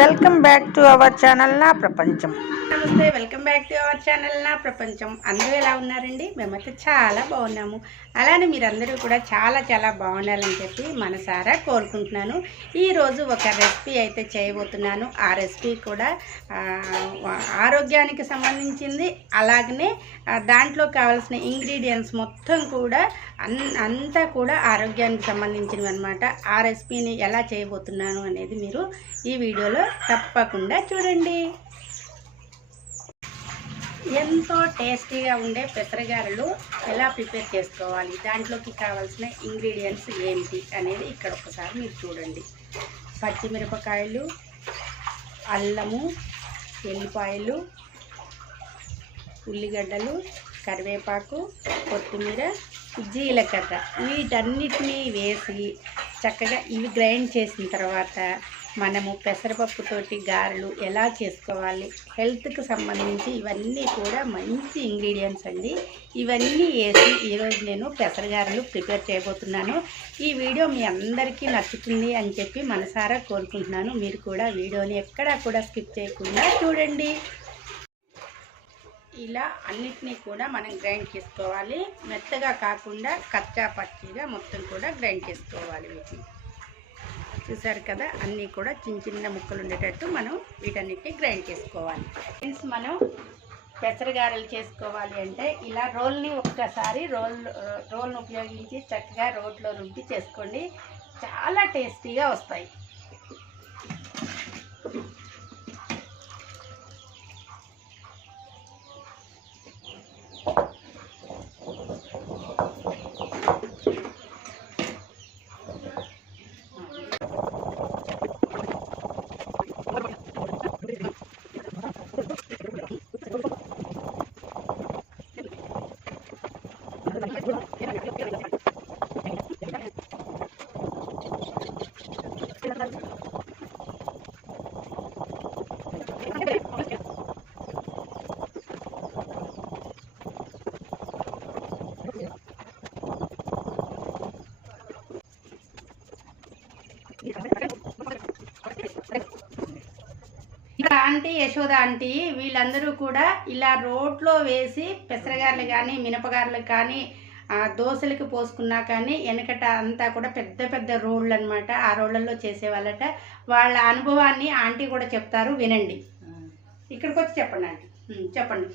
Welcome back to our channel నా ప్రపంచం. నమస్తే, welcome back to our channel నా ప్రపంచం. అందరూ ఎలా ఉన్నారండి? మేమైతే చాలా బాగున్నాము. అలానే మీరందరూ కూడా చాలా చాలా బాగుండాలని చెప్పి మనసారా కోరుకుంటున్నాను. ఈరోజు ఒక రెసిపీ అయితే చేయబోతున్నాను. ఆ రెసిపీ కూడా ఆరోగ్యానికి సంబంధించింది. అలాగనే దాంట్లో కావాల్సిన ఇంగ్రీడియంట్స్ మొత్తం కూడా అంతా కూడా ఆరోగ్యానికి సంబంధించినవి అనమాట. ఆ రెసిపీని ఎలా చేయబోతున్నాను అనేది మీరు ఈ వీడియోలో తప్పకుండా చూడండి. ఎంతో టేస్టీగా ఉండే పెసరగారెలు ఎలా ప్రిపేర్ చేసుకోవాలి, దాంట్లోకి కావాల్సిన ఇంగ్రీడియంట్స్ ఏంటి అనేది ఇక్కడ ఒకసారి మీరు చూడండి. పచ్చిమిరపకాయలు, అల్లము, ఎల్లిపాయలు, ఉల్లిగడ్డలు, కరివేపాకు, కొత్తిమీర, జీలకర్ర, వీటన్నిటినీ వేసి చక్కగా ఇవి గ్రైండ్ చేసిన తర్వాత మనము పెసరపప్పుతోటి గారెలు ఎలా చేసుకోవాలి, హెల్త్కి సంబంధించి ఇవన్నీ కూడా మంచి ఇంగ్రీడియంట్స్ అండి. ఇవన్నీ వేసి ఈరోజు నేను పెసరగారెలు ప్రిపేర్ చేయబోతున్నాను. ఈ వీడియో మీ అందరికీ నచ్చుతుంది అని చెప్పి మనసారా కోరుకుంటున్నాను. మీరు కూడా వీడియోని ఎక్కడా కూడా స్కిప్ చేయకుండా చూడండి. ఇలా అన్నిటినీ కూడా మనం గ్రైండ్ చేసుకోవాలి. మెత్తగా కాకుండా కచ్చా పచ్చిగా మొత్తం కూడా గ్రైండ్ చేసుకోవాలి. వీటిని చూసారు కదా, అన్నీ కూడా చిన్న చిన్న ముక్కలు ఉండేటట్టు మనం వీటన్నిటిని గ్రైండ్ చేసుకోవాలి. ఫ్రెండ్స్, మనం పెసరగారెలు చేసుకోవాలి అంటే ఇలా రోల్ని ఒక్కసారి రోల్ను ఉపయోగించి చక్కగా రోట్లో రుబ్బి చేసుకోండి. చాలా టేస్టీగా వస్తాయి. ఆంటీ, యశోద ఆంటీ వీళ్ళందరూ కూడా ఇలా రోట్లో వేసి పెసరగారెలు కానీ మినపగారెలు కానీ దోశలకి పోసుకున్నా కానీ వెనకట అంతా కూడా పెద్ద పెద్ద రోళ్ళు అనమాట. ఆ రోళ్ళల్లో చేసేవాళ్ళట. వాళ్ళ అనుభవాన్ని ఆంటీ కూడా చెప్తారు, వినండి. ఇక్కడికి వచ్చి చెప్పండి ఆంటీ, చెప్పండి.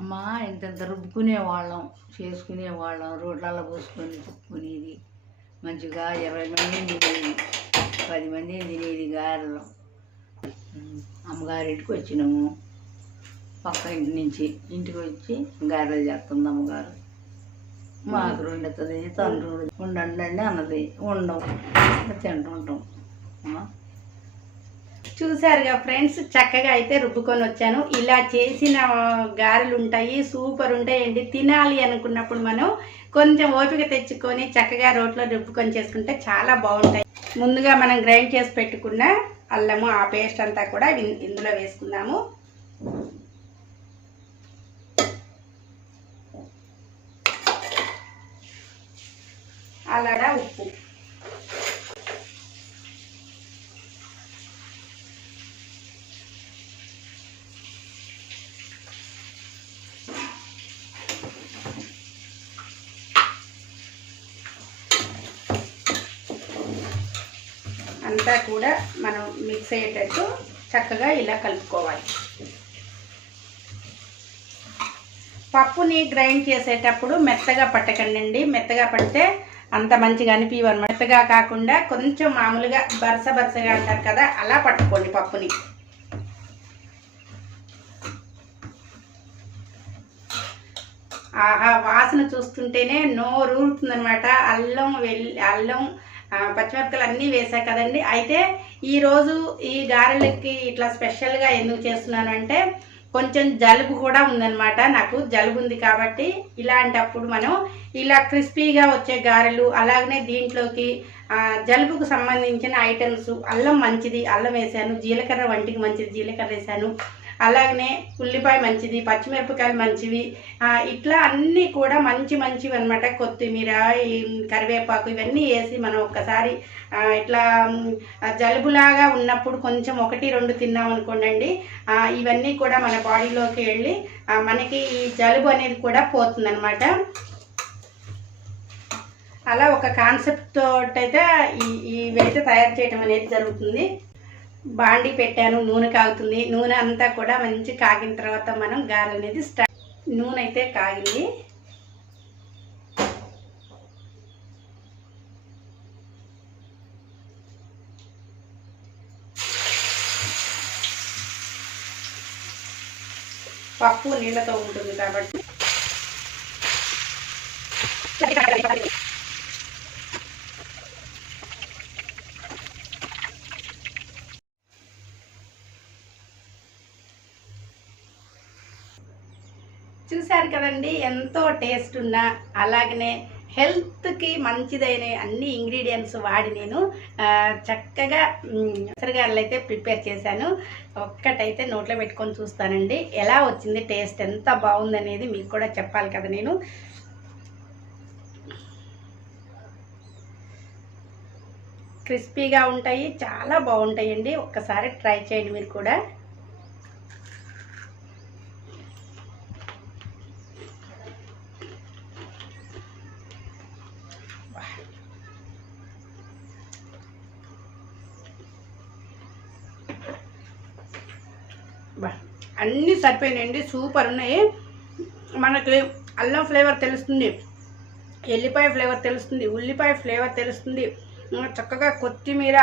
అమ్మా, ఇంత రుబ్బుకునేవాళ్ళం, చేసుకునేవాళ్ళం, రోడ్లలో పోసుకొని రుబ్బుకునేది. మంచిగా 20 మంది తినేది, 10 మంది తినేది గారెలు. అమ్మగారింటికి వచ్చినాము, పక్క ఇంటి నుంచి ఇంటికి వచ్చి గారెలు చేస్తుంది అమ్మగారు. మాకు వండుతుంది, తండ్రి ఉండండి అన్నది, ఉండవు, తింటుంటాం. చూసారుగా ఫ్రెండ్స్, చక్కగా అయితే రుబ్బుకొని వచ్చాను. ఇలా చేసిన గారెలు ఉంటాయి, సూపర్ ఉంటాయండి. తినాలి అనుకున్నప్పుడు మనం కొంచెం ఓపిక తెచ్చుకొని చక్కగా రోట్లో రుబ్బుకొని చేసుకుంటే చాలా బాగుంటాయి. ముందుగా మనం గ్రైండ్ చేసి పెట్టుకున్న అల్లము, ఆ పేస్ట్ అంతా కూడా ఇందులో వేసుకుందాము. అలాగా ఉప్పు, అంతా కూడా మనం మిక్స్ అయ్యేటట్టు చక్కగా ఇలా కలుపుకోవాలి. పప్పుని గ్రైండ్ చేసేటప్పుడు మెత్తగా పట్టకండి. మెత్తగా పడితే అంత మంచిగా అనిపించవు. మెత్తగా కాకుండా కొంచెం మామూలుగా బరసగా అంటారు కదా, అలా పట్టుకోండి పప్పుని. ఆహా, వాసన చూస్తుంటేనే నోరు ఊరుతుందనమాట. అల్లం పచ్చిమిరపకాయలు అన్నీ వేసా కదండి. అయితే ఈరోజు ఈ గారెలకి ఇట్లా స్పెషల్గా ఎందుకు చేస్తున్నాను అంటే, కొంచెం జలుబు కూడా ఉందన్నమాట. నాకు జలుబు ఉంది కాబట్టి ఇలాంటప్పుడు మనం ఇలా క్రిస్పీగా వచ్చే గారెలు, అలాగనే దీంట్లోకి జలుబుకు సంబంధించిన ఐటమ్స్, అల్లం మంచిది, అల్లం వేసాను, జీలకర్ర వంటికి మంచిది, జీలకర్ర వేసాను, అలాగనే ఉల్లిపాయ మంచిది, పచ్చిమిరపకాయలు మంచివి, ఇట్లా అన్నీ కూడా మంచివి అనమాట. కొత్తిమీర, ఈ కరివేపాకు ఇవన్నీ వేసి మనం ఒక్కసారి ఇట్లా జలుబులాగా ఉన్నప్పుడు కొంచెం 1-2 తిన్నామనుకోండి, ఇవన్నీ కూడా మన బాడీలోకి వెళ్ళి మనకి ఈ జలుబు అనేది కూడా పోతుందన్నమాట. అలా ఒక కాన్సెప్ట్ తోటైతే ఇవైతే తయారు చేయడం అనేది జరుగుతుంది. బాండి పెట్టాను, నూనె కాగుతుంది. నూనె అంతా కూడా మంచి కాగిన తర్వాత మనం గారెలు అనేది నూనె అయితే కాగింది. పప్పు నీళ్ళతో ఉంటుంది కాబట్టి చూశారు కదండి, ఎంతో టేస్ట్ ఉన్న అలాగనే హెల్త్కి మంచిదైన అన్ని ఇంగ్రీడియంట్స్ వాడి నేను చక్కగా పెసరగారెలు అయితే ప్రిపేర్ చేశాను. ఒక్కటైతే నోట్లో పెట్టుకొని చూస్తానండి ఎలా వచ్చింది, టేస్ట్ ఎంత బాగుందనేది మీకు కూడా చెప్పాలి కదా. నేను క్రిస్పీగా ఉంటాయి, చాలా బాగుంటాయండి. ఒక్కసారి ట్రై చేయండి మీరు కూడా. అన్నీ సరిపోయినాయండి, సూపర్ ఉన్నాయి. మనకి అల్లం ఫ్లేవర్ తెలుస్తుంది, ఎల్లిపాయ ఫ్లేవర్ తెలుస్తుంది, ఉల్లిపాయ ఫ్లేవర్ తెలుస్తుంది, చక్కగా కొత్తిమీర,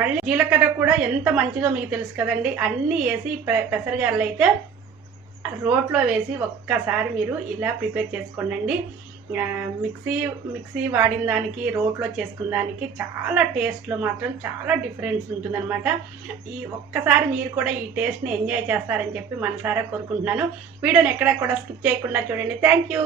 మళ్ళీ జీలకర్ర కూడా ఎంత మంచిదో మీకు తెలుసు కదండి. అన్నీ వేసి పెసరగారెలు అయితే రోట్లో వేసి ఒక్కసారి మీరు ఇలా ప్రిపేర్ చేసుకోండి. మిక్సీ వాడిన దానికి రోట్లో చేసుకున్న దానికి చాలా టేస్ట్లో మాత్రం చాలా డిఫరెన్స్ ఉంటుందన్నమాట. ఒక్కసారి మీరు కూడా ఈ టేస్ట్ని ఎంజాయ్ చేస్తారని చెప్పి మనసారా కోరుకుంటున్నాను. వీడియోని ఎక్కడా కూడా స్కిప్ చేయకుండా చూడండి. Thank you.